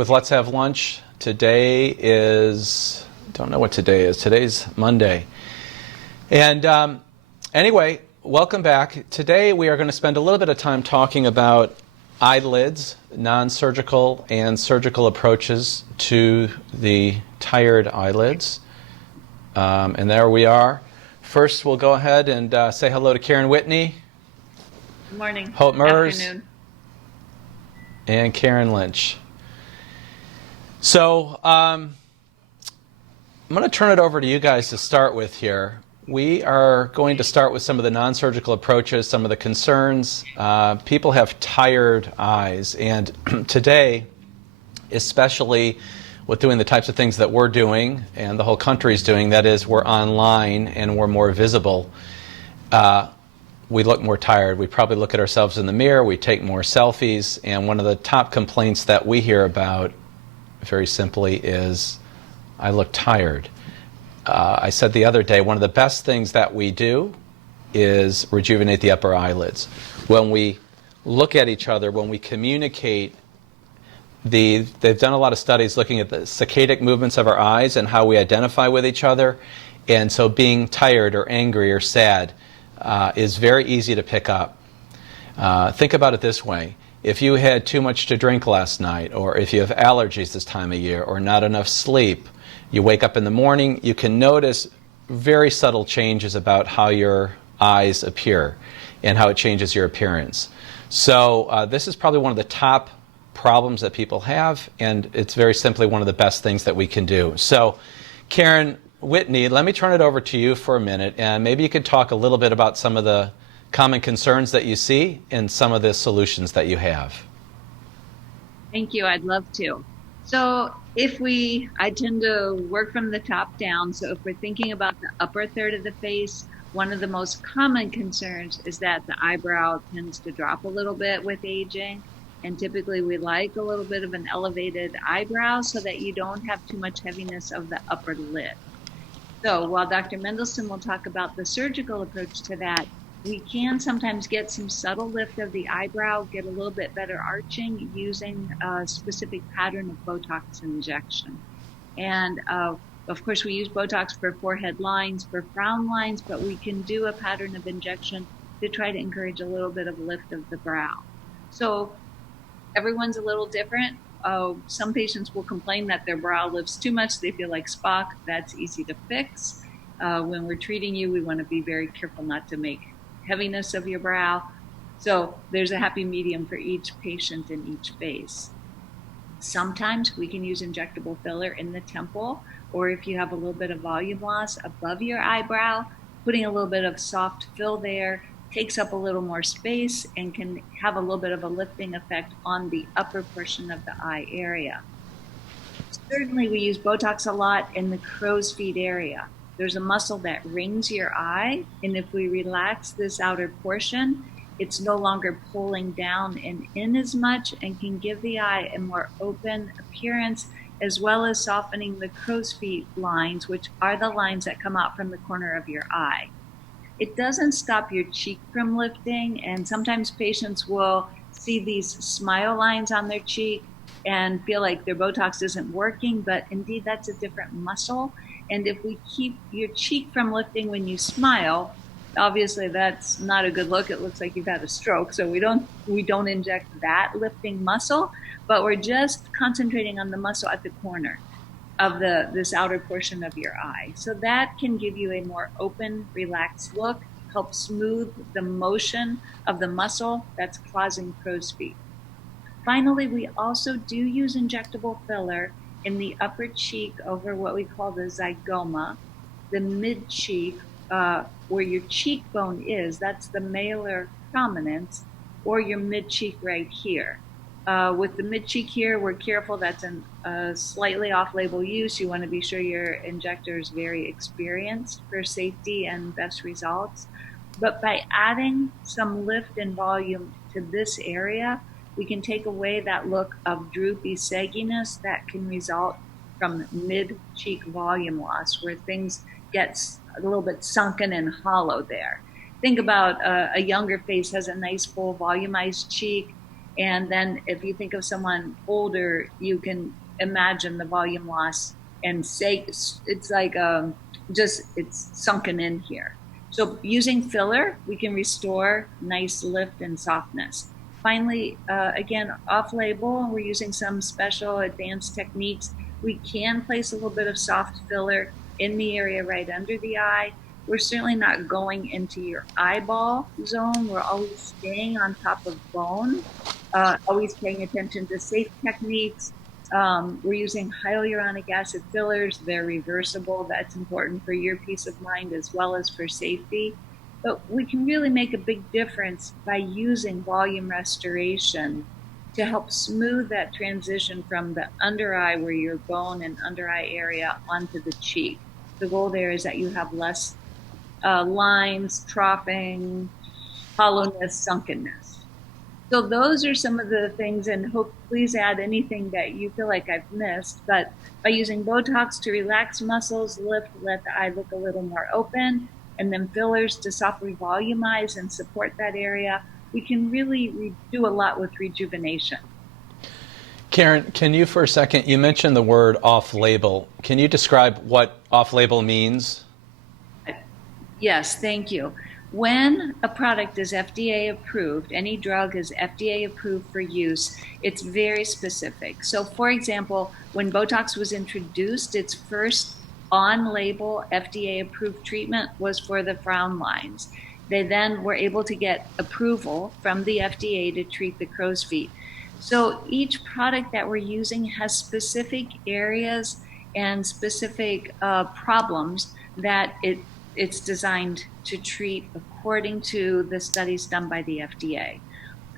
with Let's Have Lunch. Today is, don't know what today is. Today's Monday. And anyway, welcome back. Today we are going to spend a little bit of time talking about eyelids, non-surgical and surgical approaches to the tired eyelids. And there we are. First, we'll go ahead and say hello to Karen Whiteny. Good morning. Hope Merz. Afternoon. And Karen Lynch. So I'm going to turn it over to you guys to start with here. We are going to start with some of the non-surgical approaches, some of the concerns. People have tired eyes, and today, especially with doing the types of things that we're doing and the whole country's doing, that is, we're online and we're more visible, we look more tired. We probably look at ourselves in the mirror, we take more selfies, and one of the top complaints that we hear about, very simply, is I look tired. I said the other day, one of the best things that we do is rejuvenate the upper eyelids. When we look at each other, when we communicate, they've done a lot of studies looking at the saccadic movements of our eyes and how we identify with each other. And so being tired or angry or sad is very easy to pick up. Think about it this way. If you had too much to drink last night, or if you have allergies this time of year, or not enough sleep, you wake up in the morning, you can notice very subtle changes about how your eyes appear and how it changes your appearance. So this is probably one of the top problems that people have, and it's very simply one of the best things that we can do. So Karen Whiteny, let me turn it over to you for a minute, and maybe you could talk a little bit about some of the common concerns that you see and some of the solutions that you have. Thank you. I'd love to. So I tend to work from the top down. So if we're thinking about the upper third of the face, one of the most common concerns is that the eyebrow tends to drop a little bit with aging. And typically we like a little bit of an elevated eyebrow so that you don't have too much heaviness of the upper lid. So while Dr. Mendelsohn will talk about the surgical approach to that, we can sometimes get some subtle lift of the eyebrow, get a little bit better arching using a specific pattern of Botox injection. And of course, we use Botox for forehead lines, for frown lines, but we can do a pattern of injection to try to encourage a little bit of lift of the brow. So everyone's a little different. Some patients will complain that their brow lifts too much. They feel like Spock. That's easy to fix. When we're treating you, we want to be very careful not to make heaviness of your brow. So there's a happy medium for each patient in each face. Sometimes we can use injectable filler in the temple, or if you have a little bit of volume loss above your eyebrow, putting a little bit of soft fill there takes up a little more space and can have a little bit of a lifting effect on the upper portion of the eye area. Certainly we use Botox a lot in the crow's feet area. There's a muscle that rings your eye, and if we relax this outer portion, it's no longer pulling down and in as much and can give the eye a more open appearance, as well as softening the crow's feet lines, which are the lines that come out from the corner of your eye. It doesn't stop your cheek from lifting, and sometimes patients will see these smile lines on their cheek and feel like their Botox isn't working, but indeed that's a different muscle. And if we keep your cheek from lifting when you smile, obviously that's not a good look. It looks like you've had a stroke. So we don't inject that lifting muscle, but we're just concentrating on the muscle at the corner of this outer portion of your eye. So that can give you a more open, relaxed look, help smooth the motion of the muscle that's causing crow's feet. Finally, we also do use injectable filler in the upper cheek over what we call the zygoma, the mid cheek, where your cheekbone is, that's the malar prominence, or your mid cheek right here. With the mid cheek here, we're careful that's a slightly off-label use. You want to be sure your injector is very experienced for safety and best results. But by adding some lift and volume to this area, we can take away that look of droopy sagginess that can result from mid-cheek volume loss, where things get a little bit sunken and hollow there. Think about a younger face has a nice full volumized cheek, And then if you think of someone older, you can imagine the volume loss and say it's like just it's sunken in here. So using filler, we can restore nice lift and softness. Finally, again, off-label, we're using some special advanced techniques. We can place a little bit of soft filler in the area right under the eye. We're certainly not going into your eyeball zone. We're always staying on top of bone, always paying attention to safe techniques. We're using hyaluronic acid fillers. They're reversible. That's important for your peace of mind as well as for safety. But we can really make a big difference by using volume restoration to help smooth that transition from the under eye, where your bone and under eye area, onto the cheek. The goal there is that you have less lines, troughing, hollowness, sunkenness. So those are some of the things, and Hope, please add anything that you feel like I've missed. But by using Botox to relax muscles, lift, let the eye look a little more open, and then fillers to softly volumize and support that area, we can really do a lot with rejuvenation. Karen, can you for a second, you mentioned the word off-label. Can you describe what off-label means? Yes, thank you. When a product is FDA approved, any drug is FDA approved for use, it's very specific. So, for example, when Botox was introduced, its first on-label FDA approved treatment was for the frown lines. They then were able to get approval from the FDA to treat the crow's feet. So each product that we're using has specific areas and specific problems that it's designed to treat according to the studies done by the FDA.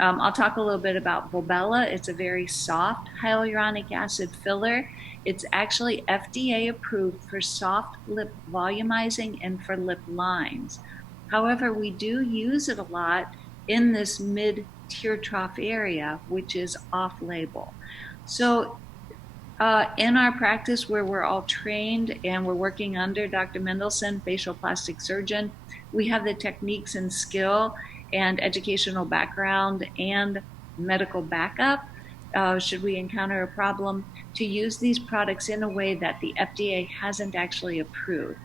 I'll talk a little bit about Volbella. It's a very soft hyaluronic acid filler. It's actually FDA approved for soft lip volumizing and for lip lines. However, we do use it a lot in this mid-tear trough area, which is off-label. So in our practice, where we're all trained and we're working under Dr. Mendelsohn, facial plastic surgeon, we have the techniques and skill and educational background and medical backup, should we encounter a problem, to use these products in a way that the FDA hasn't actually approved.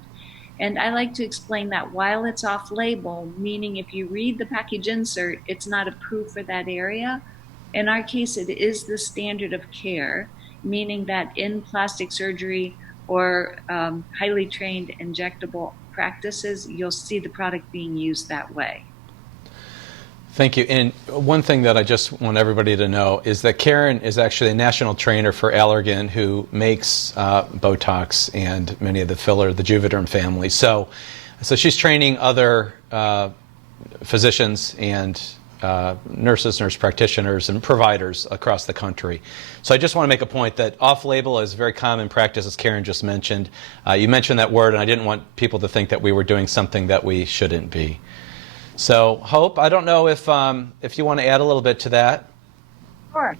And I like to explain that while it's off-label, meaning if you read the package insert, it's not approved for that area. In our case, it is the standard of care, meaning that in plastic surgery or highly trained injectable practices, you'll see the product being used that way. Thank you. And one thing that I just want everybody to know is that Karen is actually a national trainer for Allergan, who makes Botox and many of the filler, the Juvederm family. So she's training other physicians and nurses, nurse practitioners, and providers across the country. So I just want to make a point that off-label is very common practice, as Karen just mentioned. You mentioned that word, and I didn't want people to think that we were doing something that we shouldn't be. So, Hope, I don't know if you want to add a little bit to that. Sure.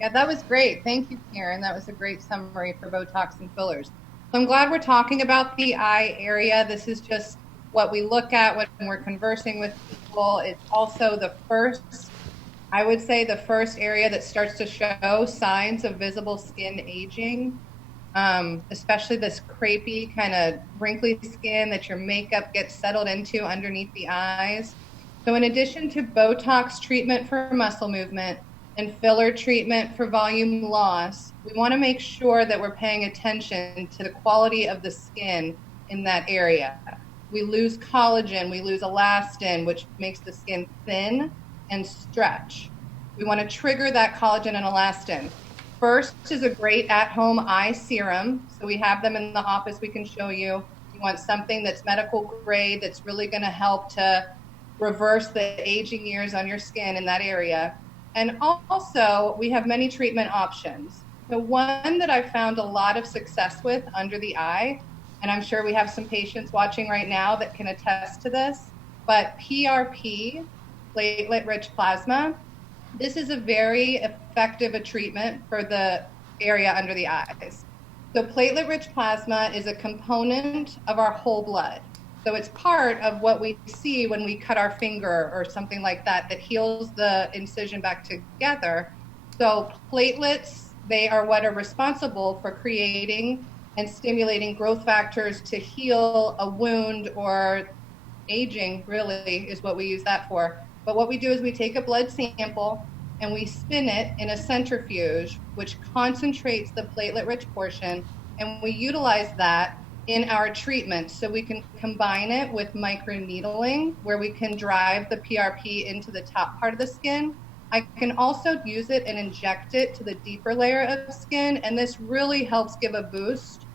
Yeah, that was great. Thank you, Karen. That was a great summary for Botox and fillers. So I'm glad we're talking about the eye area. This is just what we look at when we're conversing with people. It's also the first, I would say, the first area that starts to show signs of visible skin aging. Especially this crepey, kind of wrinkly skin that your makeup gets settled into underneath the eyes. So in addition to Botox treatment for muscle movement and filler treatment for volume loss, we want to make sure that we're paying attention to the quality of the skin in that area. We lose collagen, we lose elastin, which makes the skin thin and stretch. We want to trigger that collagen and elastin. First is a great at-home eye serum. So we have them in the office we can show you. You want something that's medical grade, that's really going to help to reverse the aging years on your skin in that area. And also, we have many treatment options. The one that I've found a lot of success with under the eye, and I'm sure we have some patients watching right now that can attest to this, but PRP, platelet-rich plasma, this is a very effective treatment for the area under the eyes. So platelet-rich plasma is a component of our whole blood. So it's part of what we see when we cut our finger or something like that, that heals the incision back together. So platelets, they are what are responsible for creating and stimulating growth factors to heal a wound, or aging really is what we use that for. But what we do is we take a blood sample and we spin it in a centrifuge, which concentrates the platelet-rich portion, and we utilize that in our treatment. So we can combine it with microneedling, where we can drive the PRP into the top part of the skin. I can also use it and inject it to the deeper layer of skin, and this really helps give a boost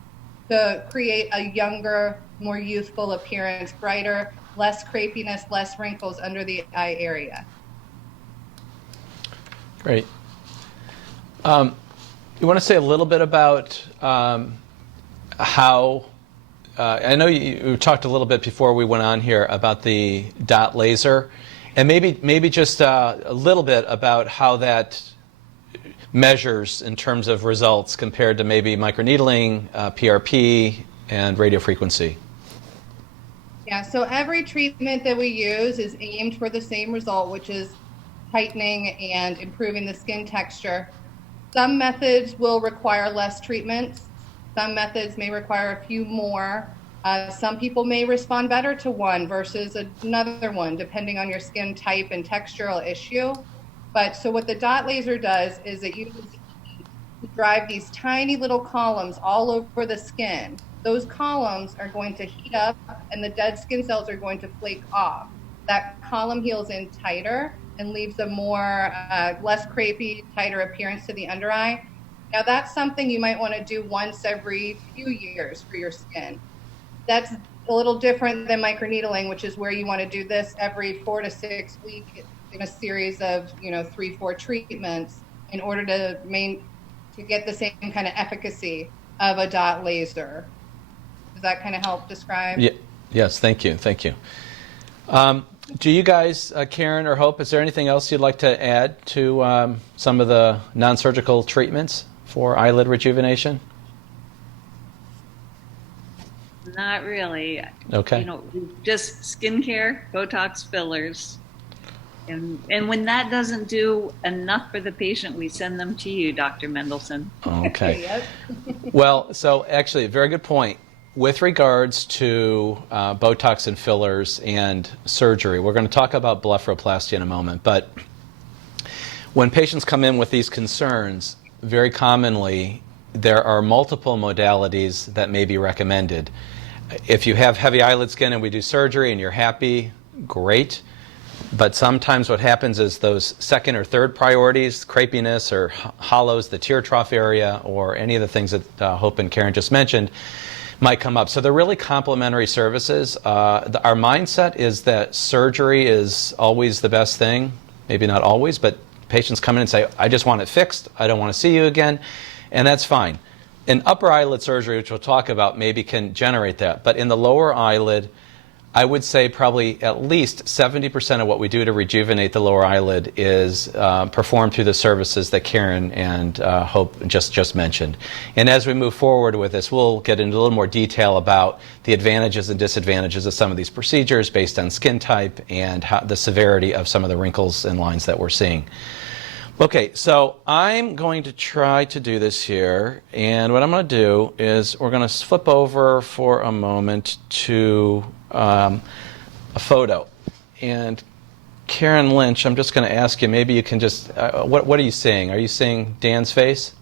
to create a younger, more youthful appearance, brighter, less crepiness, less wrinkles under the eye area. Great. You want to say a little bit about how, I know you talked a little bit before we went on here about the dot laser, and maybe just a little bit about how that measures in terms of results compared to maybe microneedling, PRP, and radiofrequency. Yeah, so every treatment that we use is aimed for the same result, which is tightening and improving the skin texture. Some methods will require less treatments. Some methods may require a few more. Some people may respond better to one versus another one, depending on your skin type and textural issue. But so what the dot laser does is it uses heat to drive these tiny little columns all over the skin. Those columns are going to heat up and the dead skin cells are going to flake off. That column heals in tighter and leaves a more, less crepey, tighter appearance to the under eye. Now that's something you might want to do once every few years for your skin. That's a little different than microneedling, which is where you want to do this every 4 to 6 weeks in a series of 3-4 treatments in order to get the same kind of efficacy of a dot laser. Does that kind of help describe? Yeah. Yes, thank you. Do you guys, Karen or Hope, is there anything else you'd like to add to some of the non-surgical treatments for eyelid rejuvenation? Not really. Okay. Just skincare, Botox, fillers. And when that doesn't do enough for the patient, we send them to you, Dr. Mendelsohn. Okay. Yep. Well, so actually, a very good point. With regards to Botox and fillers and surgery, we're going to talk about blepharoplasty in a moment, but when patients come in with these concerns, very commonly there are multiple modalities that may be recommended. If you have heavy eyelid skin and we do surgery and you're happy, great. But sometimes what happens is those second or third priorities, crepiness or hollows, the tear trough area, or any of the things that Hope and Karen just mentioned, might come up. So they're really complementary services. Our mindset is that surgery is always the best thing. Maybe not always, but patients come in and say, I just want it fixed. I don't want to see you again. And that's fine. In upper eyelid surgery, which we'll talk about, maybe can generate that. But in the lower eyelid, I would say probably at least 70% of what we do to rejuvenate the lower eyelid is performed through the services that Karen and Hope just mentioned. And as we move forward with this, we'll get into a little more detail about the advantages and disadvantages of some of these procedures based on skin type and the severity of some of the wrinkles and lines that we're seeing. Okay, so I'm going to try to do this here, and what I'm going to do is we're going to flip over for a moment to a photo. And Karen Lynch, I'm just going to ask you, maybe you can just, what are you seeing? Are you seeing Dan's face?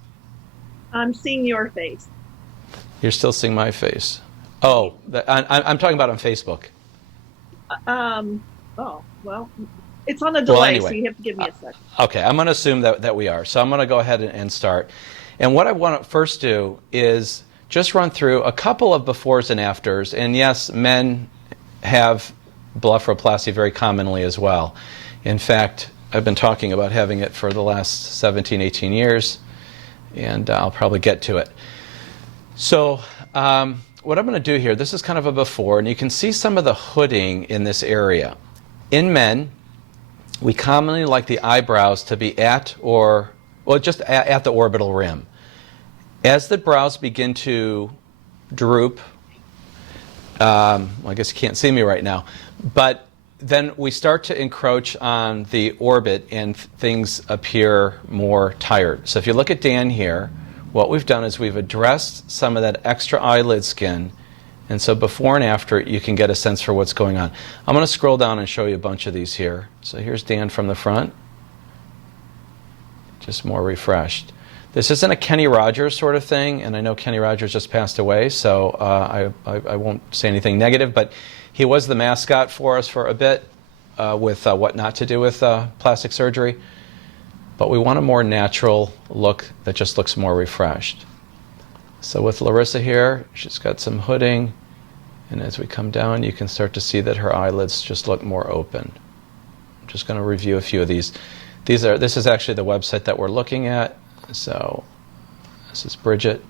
I'm seeing your face. You're still seeing my face. Oh, I'm talking about on Facebook. Oh, well, it's on a delay, Well, anyway, so you have to give me a second. Okay, I'm going to assume that we are. So I'm going to go ahead and start. And what I want to first do is just run through a couple of befores and afters. And yes, men have blepharoplasty very commonly as well. In fact, I've been talking about having it for the last 17, 18 years, and I'll probably get to it. So what I'm going to do here, this is kind of a before, and you can see some of the hooding in this area. In men, we commonly like the eyebrows to be at or, well, just at the orbital rim. As the brows begin to droop, I guess you can't see me right now. But then we start to encroach on the orbit and things appear more tired. So if you look at Dan here, what we've done is we've addressed some of that extra eyelid skin. And so before and after, you can get a sense for what's going on. I'm going to scroll down and show you a bunch of these here. So here's Dan from the front. Just more refreshed. This isn't a Kenny Rogers sort of thing, and I know Kenny Rogers just passed away, so I won't say anything negative, but he was the mascot for us for a bit with what not to do with plastic surgery. But we want a more natural look that just looks more refreshed. So with Larissa here, she's got some hooding, and as we come down, you can start to see that her eyelids just look more open. I'm just going to review a few of these. This is actually the website that we're looking at. So this is Bridget.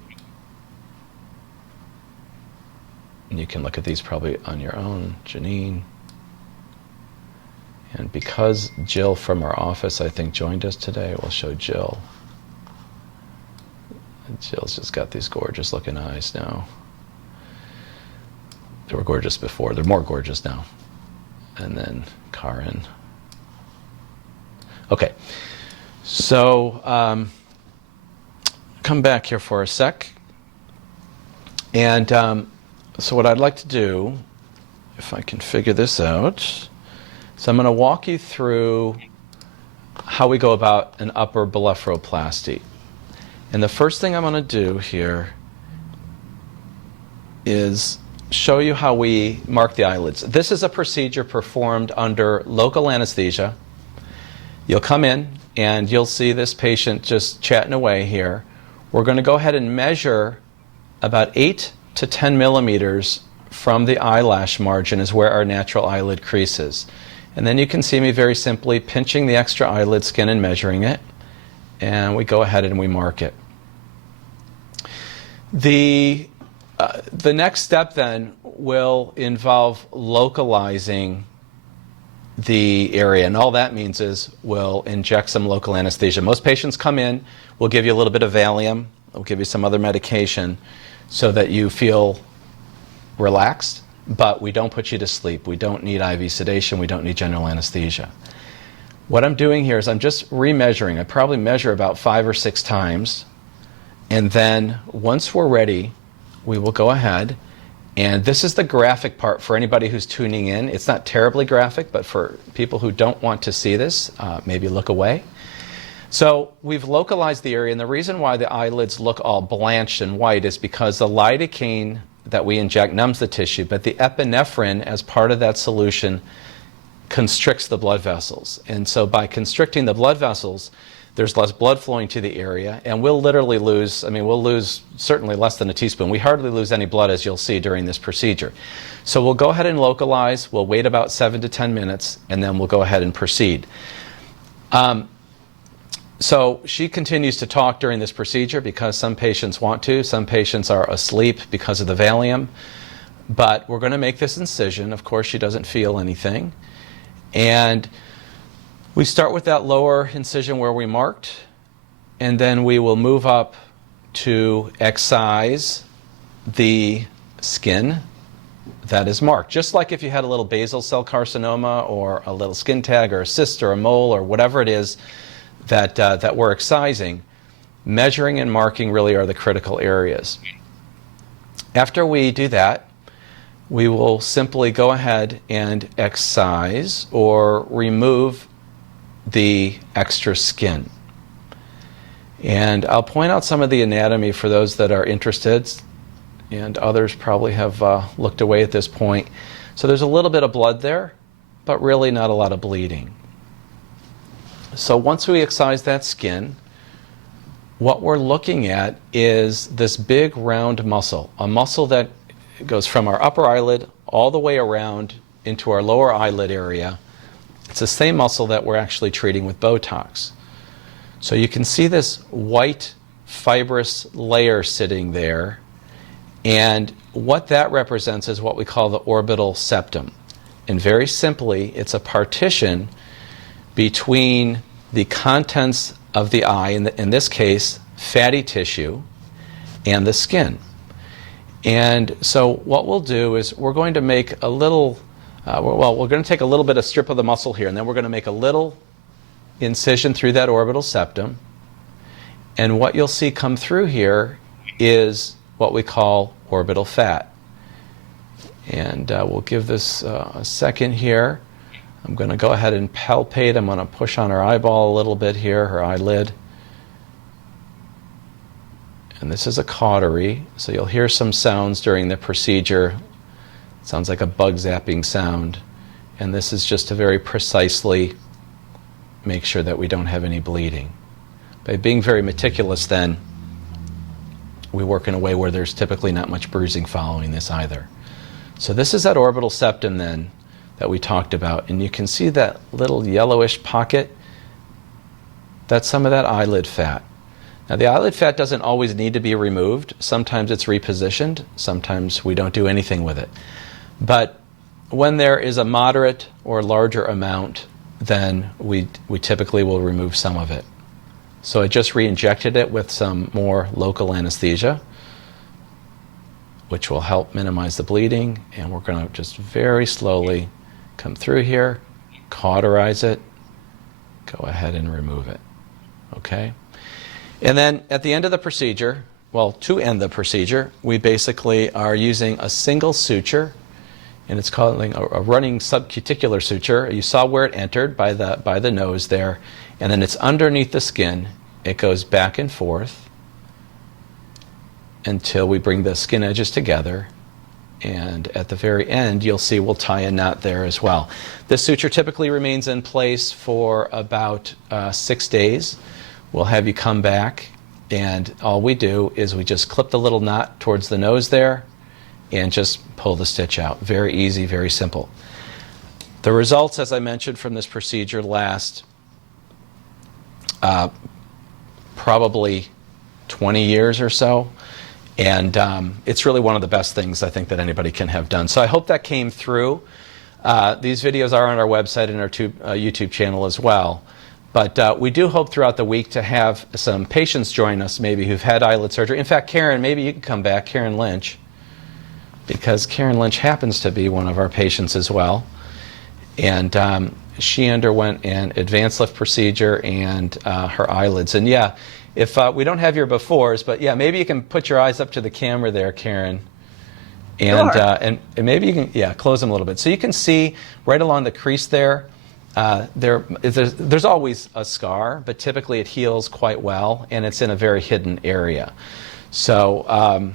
And you can look at these probably on your own. Janine. And because Jill from our office, I think, joined us today, we'll show Jill. And Jill's just got these gorgeous looking eyes now. They were gorgeous before. They're more gorgeous now. And then Karen. Okay. So come back here for a sec. And so what I'd like to do, if I can figure this out, so I'm going to walk you through how we go about an upper blepharoplasty. And the first thing I'm going to do here is show you how we mark the eyelids. This is a procedure performed under local anesthesia. You'll come in and you'll see this patient just chatting away here. We're going to go ahead and measure about 8 to 10 millimeters from the eyelash margin is where our natural eyelid crease is. And then you can see me very simply pinching the extra eyelid skin and measuring it. And we go ahead and we mark it. The next step then will involve localizing the area, and all that means is we'll inject some local anesthesia. Most patients come in, we'll give you a little bit of Valium, we'll give you some other medication so that you feel relaxed, but we don't put you to sleep. We don't need IV sedation, we don't need general anesthesia. What I'm doing here is I'm just remeasuring. I probably measure about 5 or 6 times, and then once we're ready, we will go ahead. And this is the graphic part for anybody who's tuning in. It's not terribly graphic, but for people who don't want to see this, maybe look away. So we've localized the area, and the reason why the eyelids look all blanched and white is because the lidocaine that we inject numbs the tissue, but the epinephrine, as part of that solution, constricts the blood vessels. And so by constricting the blood vessels, there's less blood flowing to the area, and we'll literally lose, we'll lose certainly less than a teaspoon. We hardly lose any blood, as you'll see during this procedure. So we'll go ahead and localize. We'll wait about 7 to 10 minutes, and then we'll go ahead and proceed. So she continues to talk during this procedure because some patients want to. Some patients are asleep because of the Valium. But we're going to make this incision. Of course, she doesn't feel anything. And we start with that lower incision where we marked, and then we will move up to excise the skin that is marked. Just like if you had a little basal cell carcinoma or a little skin tag or a cyst or a mole or whatever it is that, that we're excising, measuring and marking really are the critical areas. After we do that, we will simply go ahead and excise or remove the extra skin. And I'll point out some of the anatomy for those that are interested, and others probably have looked away at this point. So there's a little bit of blood there, but really not a lot of bleeding. So once we excise that skin, what we're looking at is this big round muscle, a muscle that goes from our upper eyelid all the way around into our lower eyelid area. It's the same muscle that we're actually treating with Botox. So you can see this white fibrous layer sitting there, and what that represents is what we call the orbital septum. And very simply, it's a partition between the contents of the eye, in this case, fatty tissue, and the skin. And so what we'll do is we're going to make a little, we're going to take a little bit of strip of the muscle here, and then we're going to make a little incision through that orbital septum. And what you'll see come through here is what we call orbital fat. And we'll give this a second here. I'm going to go ahead and palpate. I'm going to push on her eyeball a little bit here, her eyelid. And this is a cautery, so you'll hear some sounds during the procedure. It sounds like a bug zapping sound. And this is just to very precisely make sure that we don't have any bleeding. By being very meticulous then, we work in a way where there's typically not much bruising following this either. So this is that orbital septum then that we talked about, and you can see that little yellowish pocket. That's some of that eyelid fat. Now the eyelid fat doesn't always need to be removed. Sometimes it's repositioned, sometimes we don't do anything with it. But when there is a moderate or larger amount, then we typically will remove some of it. So I just re-injected it with some more local anesthesia, which will help minimize the bleeding. And we're going to just very slowly come through here, cauterize it, go ahead and remove it. Okay? And then at the end of the procedure, well, to end the procedure, we basically are using a single suture, and it's called a running subcuticular suture. You saw where it entered by the nose there, and then it's underneath the skin. It goes back and forth until we bring the skin edges together, and at the very end you'll see we'll tie a knot there as well. This suture typically remains in place for about 6 days. We'll have you come back, and all we do is we just clip the little knot towards the nose there and just pull the stitch out. Very easy, very simple. The results, as I mentioned, from this procedure last probably 20 years or so, and it's really one of the best things I think that anybody can have done. So I hope that came through. These videos are on our website and our YouTube channel as well. But we do hope throughout the week to have some patients join us, maybe who've had eyelid surgery. In fact, Karen, maybe you can come back, Karen Lynch, because Karen Lynch happens to be one of our patients as well. And she underwent an advanced lift procedure and her eyelids. And yeah, if we don't have your befores, but yeah, maybe you can put your eyes up to the camera there, Karen. And, Sure. And maybe you can, yeah, close them a little bit. So you can see right along the crease there, there's always a scar, but typically it heals quite well, and it's in a very hidden area. So,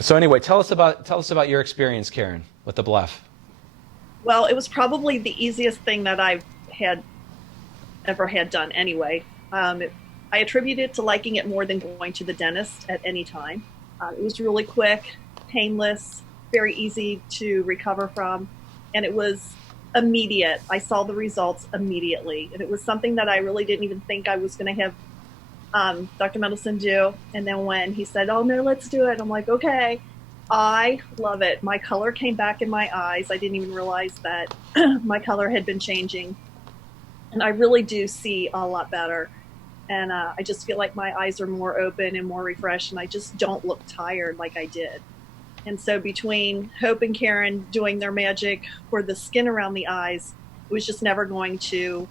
so anyway, tell us about your experience, Karen, with the bleph. Well, it was probably the easiest thing that I've ever had done anyway. I attribute it to liking it more than going to the dentist at any time. It was really quick, painless, very easy to recover from, and it was immediate. I saw the results immediately, and it was something that I really didn't even think I was going to have Dr. Mendelsohn do. And then when he said, "Oh no, let's do it," I'm like, okay. I love it. My color came back in my eyes. I didn't even realize that my color had been changing, and I really do see a lot better. And I just feel like my eyes are more open and more refreshed, and I just don't look tired like I did. And so between Hope and Karen doing their magic for the skin around the eyes, it was just never going to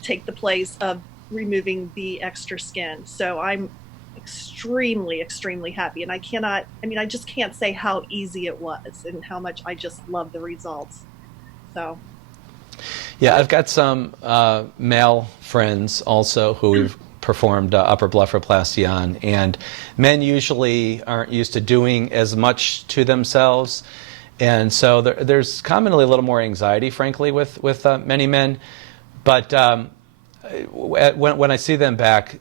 take the place of removing the extra skin. So I'm extremely, extremely happy. And I just can't say how easy it was and how much I just love the results. So. Yeah, I've got some male friends also who we've performed upper blepharoplasty on, and men usually aren't used to doing as much to themselves, and so there's commonly a little more anxiety, frankly, with many men. But when I see them back,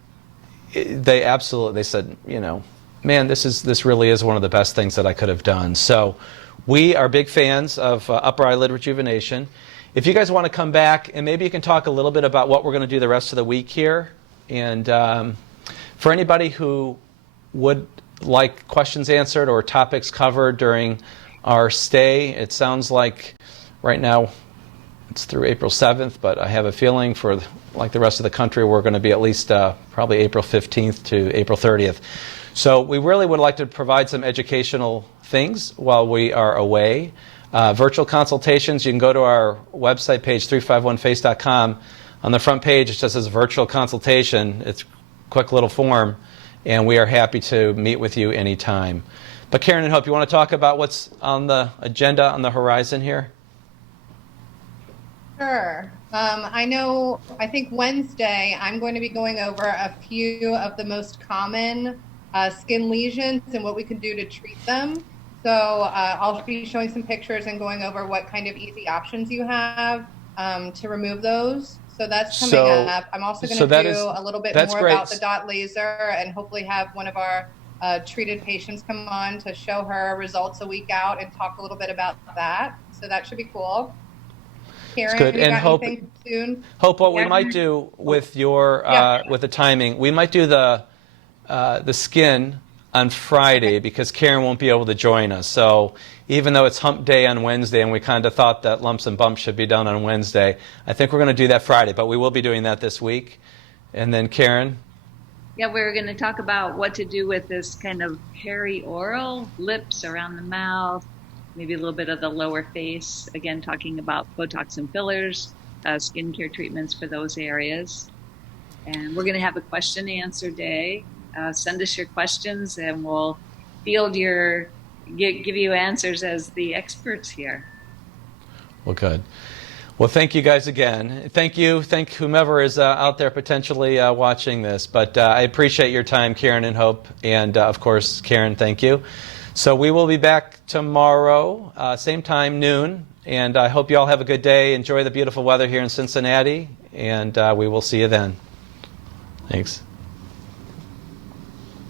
they said, you know, man, this really is one of the best things that I could have done. So we are big fans of upper eyelid rejuvenation. If you guys want to come back, and maybe you can talk a little bit about what we're going to do the rest of the week here. And for anybody who would like questions answered or topics covered during our stay, it sounds like right now it's through April 7th, but I have a feeling for like the rest of the country, we're going to be at least probably April 15th to April 30th. So we really would like to provide some educational things while we are away. Virtual consultations, you can go to our website page, 351face.com. On the front page, it just says virtual consultation. It's a quick little form, and we are happy to meet with you anytime. But Karen and Hope, you want to talk about what's on the agenda on the horizon here? Sure. I think Wednesday I'm going to be going over a few of the most common skin lesions and what we can do to treat them. So I'll be showing some pictures and going over what kind of easy options you have to remove those. So that's coming up. I'm also going to do a little bit more about the dot laser and hopefully have one of our treated patients come on to show her results a week out and talk a little bit about that. So that should be cool. Karen, good. you And got Hope, anything soon? Hope, what we might do with your with the timing, we might do the skin on Friday because Karen won't be able to join us. So even though it's hump day on Wednesday and we kind of thought that lumps and bumps should be done on Wednesday, I think we're going to do that Friday, but we will be doing that this week. And then Karen? Yeah, we're going to talk about what to do with this kind of perioral lips around the mouth, maybe a little bit of the lower face. Again, talking about Botox and fillers, skincare treatments for those areas. And we're going to have a question and answer day. Send us your questions and we'll field give you answers as the experts here. Well, good. Well, thank you guys again. Thank you. Thank whomever is out there potentially watching this. But I appreciate your time, Karen and Hope. And, of course, Karen, thank you. So we will be back tomorrow, same time, noon. And I hope you all have a good day. Enjoy the beautiful weather here in Cincinnati. And we will see you then. Thanks.